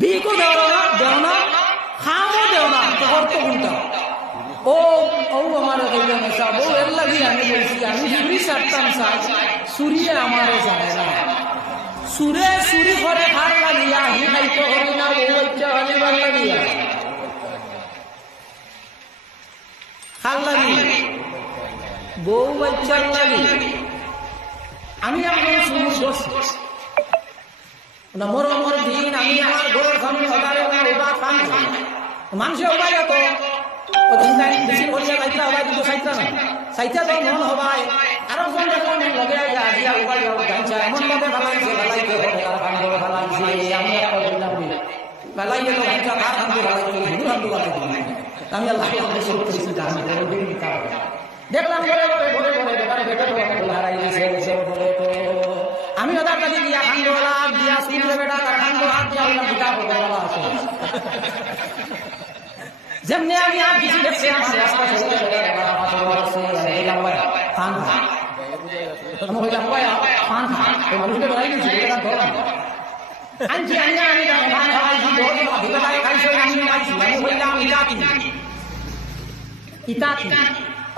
বিকো দেও না খামও দেও না অর্থ কোনটা ও আমার কইলাম সাহেব ও এর লাগি আমি বলছি আমি চুরি ছাড়তাম স্যার চুরিয়ে আমারও জানে না চুরি করে খার লাগিয়া আমি খাইতে করি না বউ বাচ্চা খালিবার লাগিয়া খাল লাগি বউ বাচ্চার লাগি আমি একজন সুন্দর না মরমর দিন আমি আমার ঘরের সামনে হতারে ওবা খান মানুষে ওবাই এত বেশি করিয়া যাইতা হবাই কিন্তু চাইতা না চাইতা তো মন হবাই আরো জন দেখলাম লগে আজিয়া ওবাই গাইছা এমন ভাবে ভালাইছে আমি একটা বললাম ভালাইয়ে তো গাইছা কার হাতে ভালাইছে হিন্দু হাতে ভালাইছে আমি আল্লাহ শুরু করেছি জানি দেখলাম আমি ওদের কাছে গিয়া খান্ডোলা দিয়া সুন্দর বেটা তার খান্ডোলা দিয়া ওরা পিতা বলা আছে যেমনি আমি আর কিছু দেখছি আমার রাস্তা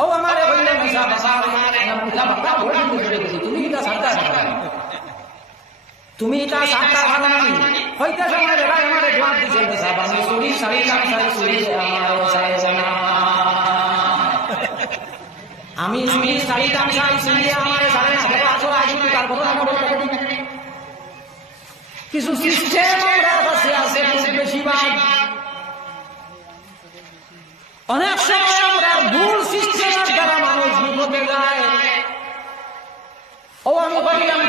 ও আমার তুমি এটা সাতটা ভালো নামি হইতে সময় বেড়ায় আমার জবাব দিচ্ছে সাহেব আমি চুরি শাড়ি চুরি আমি চুরি শাড়ি চুরি আমার সাড়ে না আসলে আসলে তার কথা আমার কিছু সিস্টেম আছে বেশিরভাগ অনেক সময় আমরা ভুল সিস্টেমের দ্বারা মানুষ বিপদে যায় ও আমি বললাম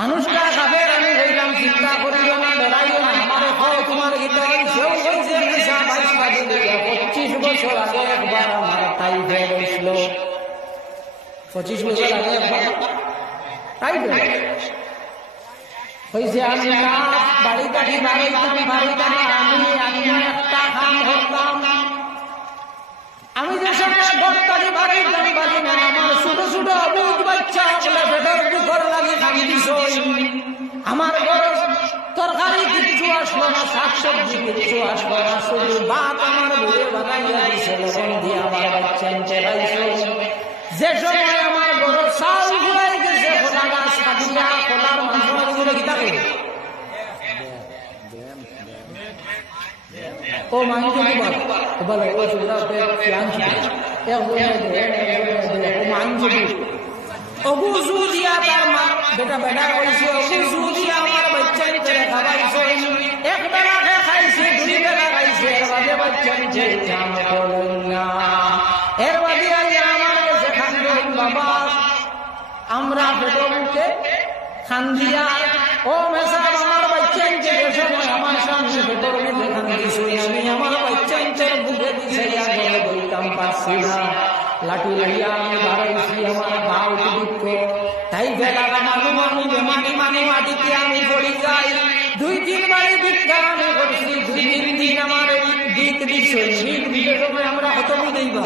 মানুষটা খাবের আমি বললাম চিন্তা করিও না ডরাইও না আমার তোমার গীত সেও বলছে 25 বছর আগে একবার আমার তাই হয়েছিল 25 বছর আগে একবার তাই হয়েছে আমি বাড়িতে আমি একটা কাম করতাম আমি যে সময় গড়তালি বাড়াইতাম বাড়ি না আমার ছোট ছোট অবুধ বাচ্চা বলে পেটের দুঃখর লাগে খাবি দিস আমার ঘর তরকারি কিচ্ছু আসলো না শাকসবজি কিচ্ছু আসলো না শুধু ভাত আমার বউয়ে বানাইয়া দিছে লবণ দিয়ে আমার বাচ্চা চেলাইছে যে সময় আমার ঘর চাল ঘুরাই গেছে খোলা গাছ কাটিয়া খোলার মাংস গুলো গীতা করে ও মাংস বলে ও অবুজু দিয়া তার মা বেটা হয়েছে অবুজু দিয়া আমার বাচ্চা খাওয়াইছে এক বেলা খাইছে 2 বেলা খাইছে এর বাদে বাচ্চা এর বাদে আমার কাছে খান্দ বাবা আমরা পেটের মুখে খান দিয়া ও মেসাব আমার বাচ্চা সময় আমার সামনে পেটের মুখে খান দিছে আমি আমার বাচ্চা বুকে দিছে বলতাম পারছি না লাঠি লইয়া আমি বাড়াইছি আমার গাও দুঃখ তাই বেলা মানু বেমানি মাটিতে আমি পড়ি যাই 2-3 বারে ভিক্ষা আমি করছি 2-3 দিন আমার গীত দিছে গীতের সময় আমরা হতমি দেইবা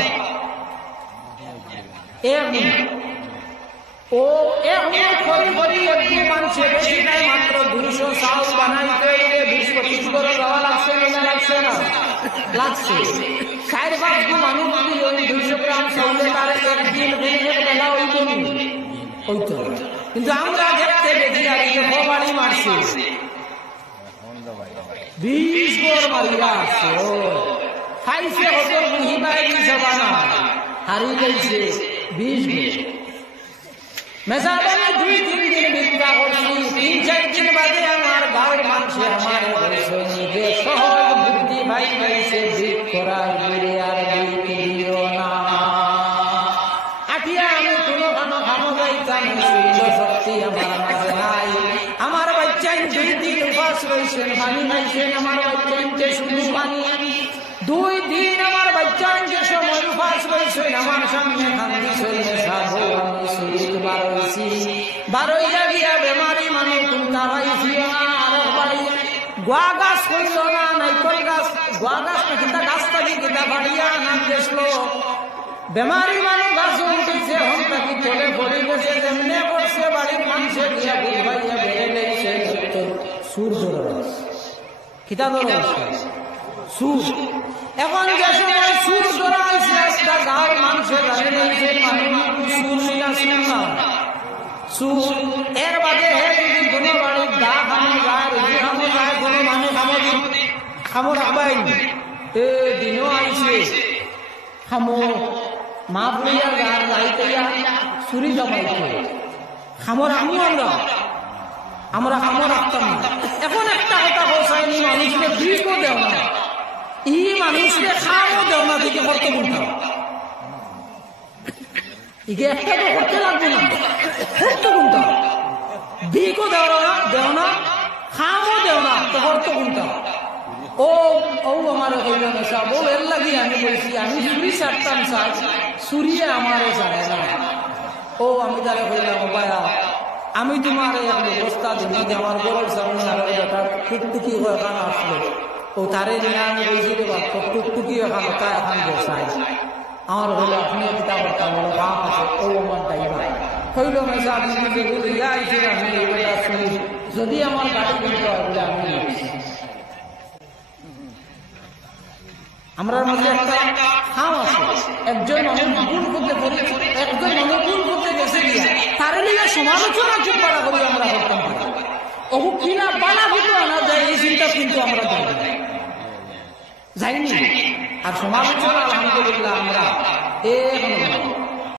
ও এমন করি একটু মানুষে বেশি নাই মাত্র 200 চাউল বানাইতে 20-25 করে দেওয়া লাগছে না লাগছে 4-5 মানুষ যদি 200 গ্রাম চাউলে তার একদিন বেলা হইতো কিন্তু আমরা দেখতে দেখি আর বাড়ি মারছে 20 গড় মারিয়া আছে খাইছে হত বুঝি বাইরে জবানা হারিয়ে গেছে 20 গড় মেসাবানে 2-3 দিন ভিক্ষা করছি 3-4 দিন বাদে আমার গাঁয়ের মানুষে আমার নিজে সহজ বুদ্ধি ভাই পাইছে ভিক করার ঘুরে আর দিও না আটিয়া আমি কোনো খানো যাইতাম শক্তি আমার মাঝে নাই আমার বাচ্চাই 2 দিন উপাস রয়েছেন পানি খাইছেন আমার বাচ্চাইতে শুধু পানি 2 দিন আমার বাচ্চাই যে সময় উপাস রয়েছেন আমার সামনে খান্দি শরীরে সাধু আমি শরীর বারোইয়া গিয়া বেমারি মানুষ তারাইছি না আর বাড়ি গোয়া গাছ কইল না নাইকল গাছ গোয়া গাছ না কিন্তু গাছ থাকি কিন্তু বাড়িয়া নাম গেছিল বেমারি মানুষ গাছ উঠেছে হন থাকি চলে পড়ে গেছে যেমনে পড়ছে বাড়ির মানুষের দিয়া বুঝাইয়া বেড়ে গেছে সুর ধরে কিতা ধরে সুর। এখন যে সময় সুর ধরা হয়েছে একটা গাঁর মানুষের সুর না সুর এর বাদে যদি কোনো বাড়ির দা খামো যায় রুটি খামো যায় কোনো মানুষ খামো রাখবাই এ দিনও আইছে খামো মা বুড়িয়া গান গাইতে চুরি জমাইছে খামো রাখবো আমরা খামো রাখতাম না। এখন একটা কথা বসায়নি মানুষকে দিকও দেও না ই মানুষকে খামও দেও না দিকে করতে বলতাম ইকে একটা তো করতে লাগবে না করতে বলতাম দিকও দেও না খামও দেও না তো করতে বলতাম। ও আমার হইল না সব ও এর লাগি আমি বলছি আমি চুরি ছাড়তাম চাই চুরিয়ে আমারে ছাড়ে না। ও আমি তারা হইলাম ভাইয়া আমি তোমার এক ব্যবস্থা দিই যে আমার বড় সামনে আরো টুকটুকি এখন আসলো ও তারে নিয়ে আমি বলছি রে বাপ টুকটুকি এখন তা এখন বসাই আমার হইলো আপনি কিতা করতাম বলো বাপ আছে ও আমার ড্রাইভার হইল মেসা আমি আইছি আমি এইটা শুনি যদি আমার গাড়ি কিনতে হয় বলে আমি আমরা মধ্যে একটা খাম আছে একজন মানুষ ভুল করতে পারি একজন মানুষ ভুল করতে গেছে গিয়া তারে নিয়ে সমালোচনা চুপ করা করি আমরা করতাম পারি ওহু কিনা বালা ভিতরে আনা যায় এই চিন্তা কিন্তু আমরা যাইনি আর সমালোচনা আলহামদুলিল্লাহ আমরা এখন